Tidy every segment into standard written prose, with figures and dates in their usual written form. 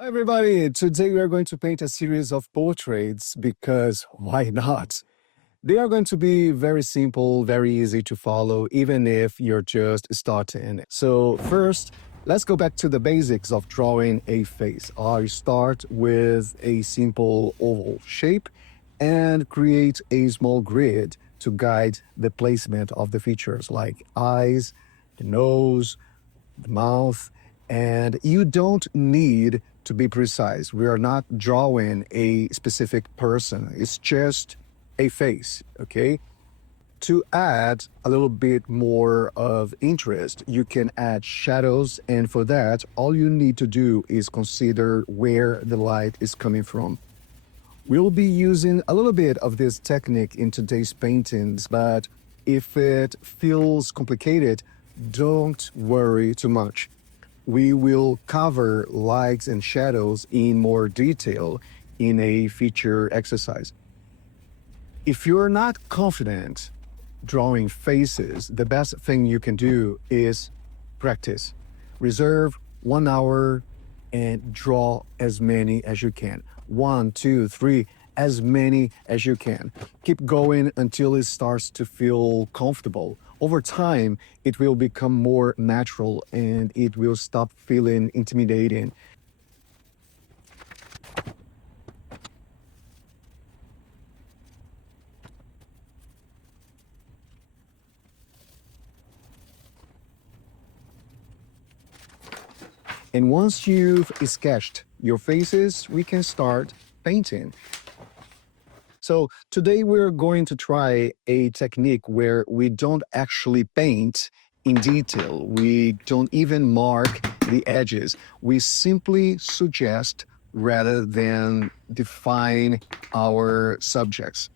Hi, everybody. Today we are going to paint a series of portraits because why not? They are going to be very simple, very easy to follow, even if you're just starting. So, first, let's go back to the basics of drawing a face. I start with a simple oval shape and create a small grid to guide the placement of the features like eyes, the nose, the mouth, and you don't need to be precise. We are not drawing a specific person, it's just a face, okay? To add a little bit more of interest, you can add shadows, and for that, all you need to do is consider where the light is coming from. We'll be using a little bit of this technique in today's paintings, but if it feels complicated, don't worry too much. We will cover lights and shadows in more detail in a feature exercise. If you're not confident drawing faces, the best thing you can do is practice. Reserve 1 hour and draw as many as you can. 1, 2, 3, as many as you can. Keep going until it starts to feel comfortable. Over time, it will become more natural and it will stop feeling intimidating. And once you've sketched your faces, we can start painting. So today we're going to try a technique where we don't actually paint in detail. We don't even mark the edges. We simply suggest rather than define our subjects.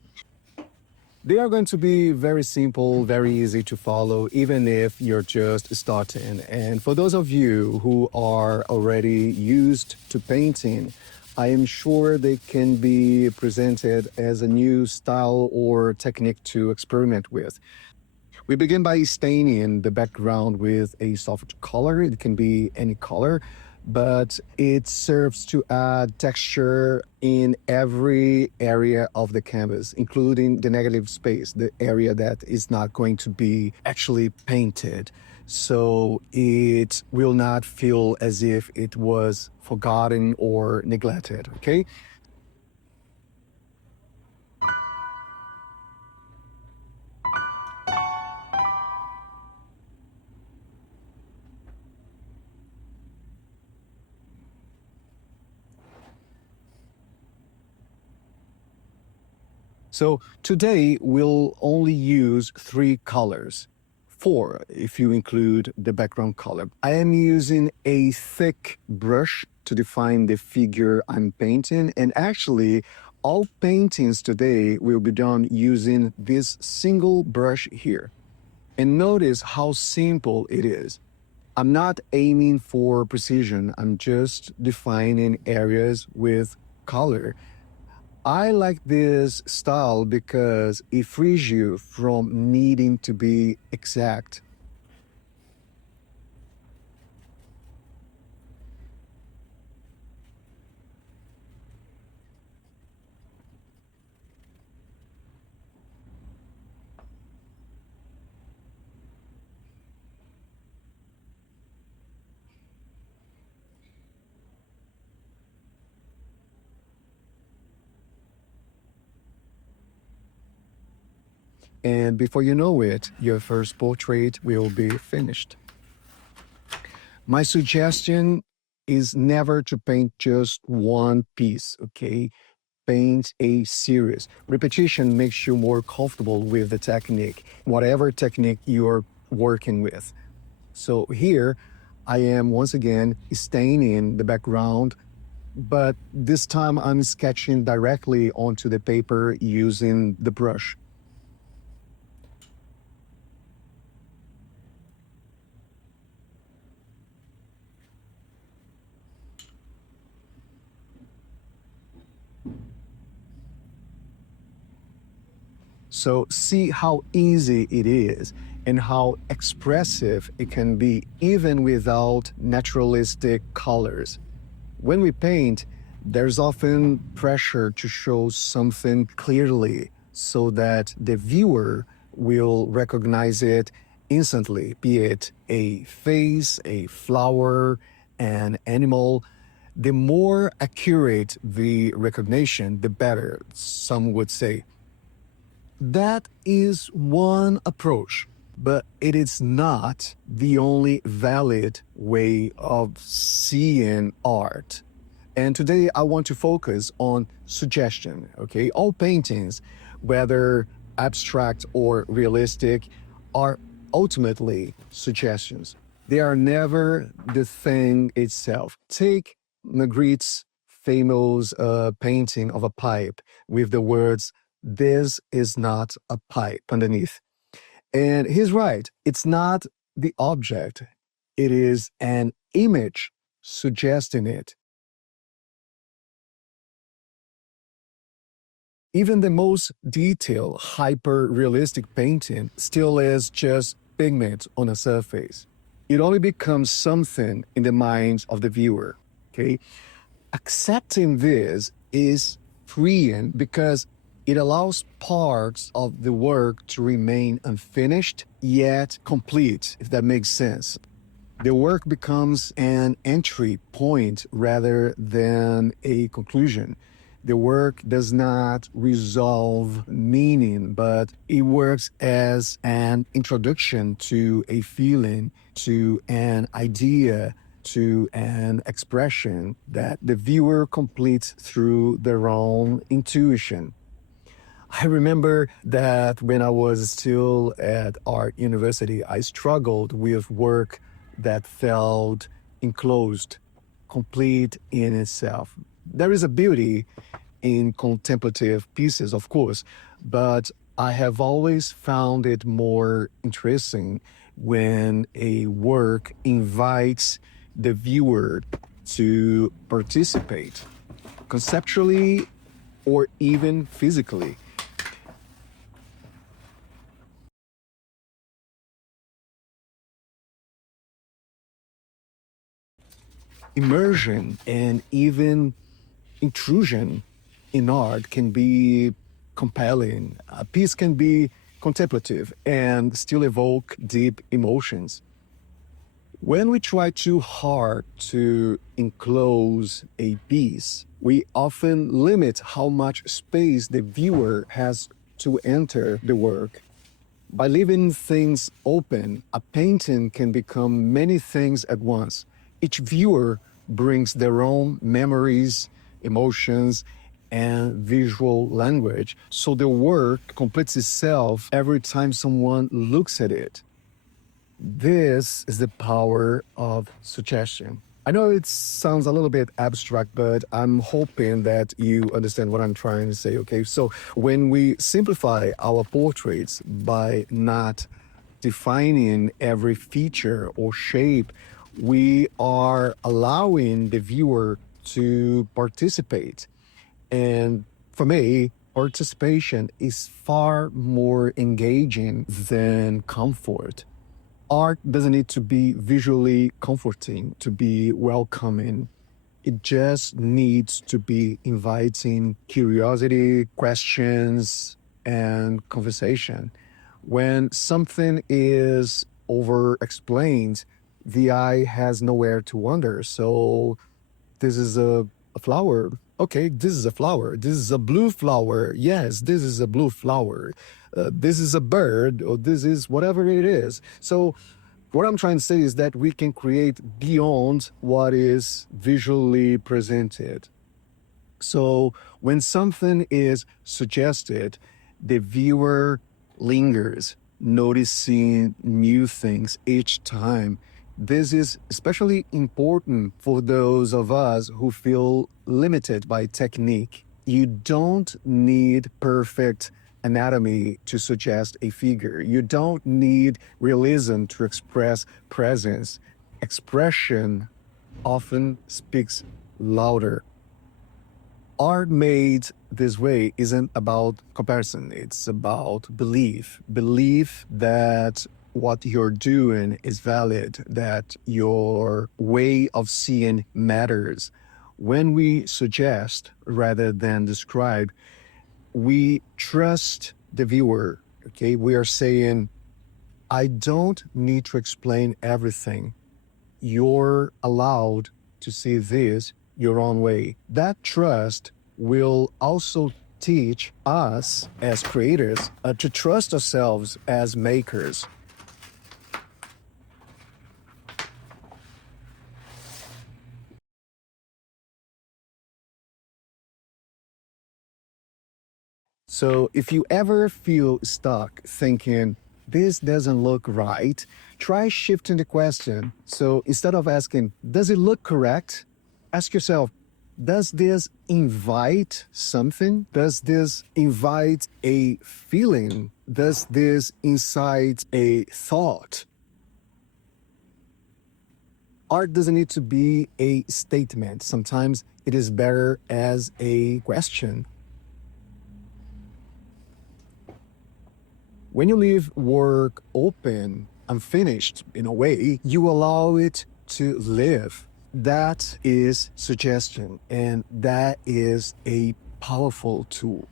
They are going to be very simple, very easy to follow, even if you're just starting. And for those of you who are already used to painting, I am sure they can be presented as a new style or technique to experiment with. We begin by staining the background with a soft color. It can be any color, but it serves to add texture in every area of the canvas, including the negative space, the area that is not going to be actually painted. So it will not feel as if it was forgotten or neglected, okay? So today we'll only use 3 colors. 4 if you include the background color. I am using a thick brush to define the figure I'm painting, and actually all paintings today will be done using this single brush here. And notice how simple it is. I'm not aiming for precision, I'm just defining areas with color. I like this style because it frees you from needing to be exact. And before you know it, your first portrait will be finished. My suggestion is never to paint just one piece, okay? Paint a series. Repetition makes you more comfortable with the technique, whatever technique you're working with. So here, I am once again staining the background, but this time I'm sketching directly onto the paper using the brush. So see how easy it is and how expressive it can be even without naturalistic colors. When we paint, there's often pressure to show something clearly so that the viewer will recognize it instantly, be it a face, a flower, an animal. The more accurate the recognition, the better, some would say. That is one approach, but it is not the only valid way of seeing art. And today I want to focus on suggestion, okay? All paintings, whether abstract or realistic, are ultimately suggestions. They are never the thing itself. Take Magritte's famous painting of a pipe with the words, "This is not a pipe" underneath. And he's right. It's not the object. It is an image suggesting it. Even the most detailed, hyper-realistic painting still is just pigment on a surface. It only becomes something in the mind of the viewer, okay? Accepting this is freeing because it allows parts of the work to remain unfinished yet complete, if that makes sense. The work becomes an entry point rather than a conclusion. The work does not resolve meaning, but it works as an introduction to a feeling, to an idea, to an expression that the viewer completes through their own intuition. I remember that when I was still at art university, I struggled with work that felt enclosed, complete in itself. There is a beauty in contemplative pieces, of course, but I have always found it more interesting when a work invites the viewer to participate conceptually or even physically. Immersion and even intrusion in art can be compelling. A piece can be contemplative and still evoke deep emotions. When we try too hard to enclose a piece, we often limit how much space the viewer has to enter the work. By leaving things open, a painting can become many things at once. Each viewer brings their own memories, emotions, and visual language, so the work completes itself every time someone looks at it. This is the power of suggestion. I know it sounds a little bit abstract, but I'm hoping that you understand what I'm trying to say, okay? So when we simplify our portraits by not defining every feature or shape, we are allowing the viewer to participate. And for me, participation is far more engaging than comfort. Art doesn't need to be visually comforting to be welcoming. It just needs to be inviting curiosity, questions, and conversation. When something is over explained, the eye has nowhere to wander. So this is a flower. Okay, this is a flower. This is a blue flower. Yes, this is a blue flower. This is a bird, or this is whatever it is. So, what I'm trying to say is that we can create beyond what is visually presented. So when something is suggested, the viewer lingers, noticing new things each time. This is especially important for those of us who feel limited by technique. You don't need perfect anatomy to suggest a figure. You don't need realism to express presence. Expression often speaks louder. Art made this way isn't about comparison, it's about belief. Belief that what you're doing is valid, that your way of seeing matters. When we suggest rather than describe, we trust the viewer. Okay. We are saying, I don't need to explain everything. You're allowed to see this your own way. That trust will also teach us as creators to trust ourselves as makers. So if you ever feel stuck thinking, this doesn't look right, try shifting the question. So instead of asking, does it look correct? Ask yourself, does this invite something? Does this invite a feeling? Does this incite a thought? Art doesn't need to be a statement. Sometimes it is better as a question. When you leave work open, unfinished in a way, you allow it to live. That is suggestion, and that is a powerful tool.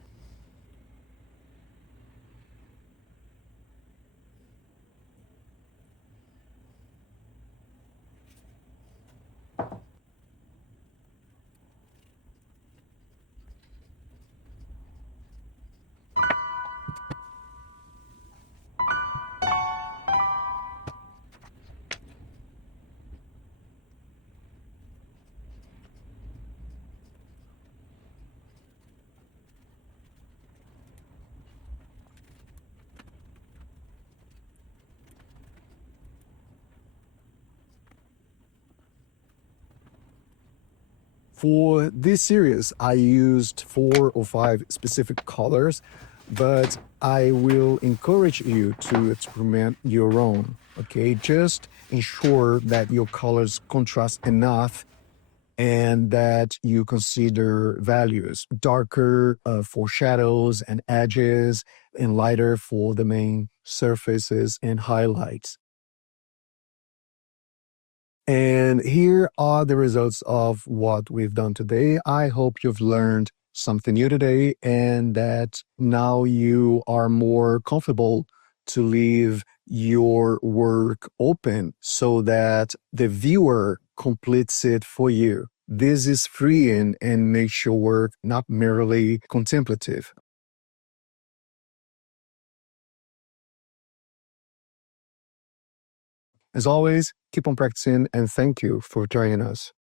For this series, I used 4 or 5 specific colors, but I will encourage you to experiment your own. Okay, just ensure that your colors contrast enough and that you consider values darker for shadows and edges, and lighter for the main surfaces and highlights. And here are the results of what we've done today. I hope you've learned something new today and that now you are more comfortable to leave your work open so that the viewer completes it for you. This is freeing and makes your work not merely contemplative. As always, keep on practicing and thank you for joining us.